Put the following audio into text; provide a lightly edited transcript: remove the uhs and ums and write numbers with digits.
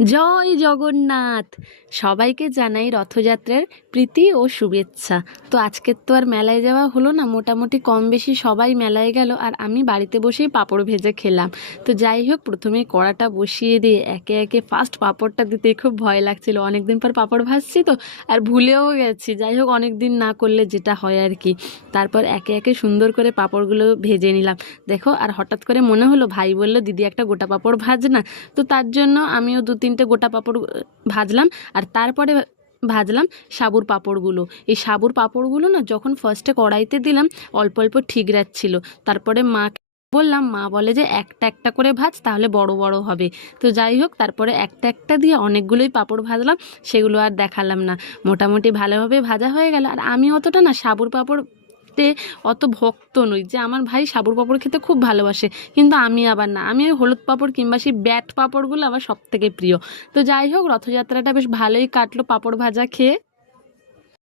জয় জগন্নাথ। সবাইকে জানাই রথযাত্রার প্রীতি ও শুভেচ্ছা। তো আজকের তো আর মেলায় যাওয়া হলো না, মোটামুটি কম বেশি সবাই মেলায় গেল আর আমি বাড়িতে বসেই পাঁপড় ভেজে খেলাম। তো যাই হোক, প্রথমে কড়াটা বসিয়ে দিয়ে একে একে ফার্স্ট পাঁপড়টা দিতে খুব ভয় লাগছিল, অনেকদিন পর পাঁপড় ভাজছি তো আর ভুলেও গেছি। যাই হোক, অনেক দিন না করলে যেটা হয় আর কি। তারপর একে একে সুন্দর করে পাঁপড়গুলো ভেজে নিলাম। দেখো, আর হঠাৎ করে মনে হলো, ভাই বলল দিদি একটা গোটা পাঁপড় ভাজ না। তো তার জন্য আমিও 2-3টে গোটা পাঁপড় ভাজলাম। আর তারপরে ভাজলাম সাবুর পাঁপড়গুলো। এই সাবুর পাঁপড়গুলো না যখন ফার্স্টে কড়াইতে দিলাম, অল্প অল্প ঠিকরাচ্ছিল। তারপরে মাকে বললাম, মা বলে যে একটা একটা করে ভাজ, তাহলে বড় বড় হবে। তো যাই হোক, তারপরে একটা একটা দিয়ে অনেকগুলোই পাঁপড় ভাজলাম, সেগুলো আর দেখালাম না। মোটামুটি ভালোভাবে ভাজা হয়ে গেল। আর আমি অতটা না সাবুর পাঁপড় অত ভক্ত নই, যে আমার ভাই সাবুর পাঁপড় খেতে খুব ভালোবাসে, কিন্তু আমি আবার না, আমি ওই হলুদ পাঁপড় কিংবা সেই ব্যাট পাঁপড়গুলো আমার সব থেকে প্রিয়। তো যাই হোক, রথযাত্রাটা বেশ ভালোই কাটলো পাঁপড় ভাজা খেয়ে।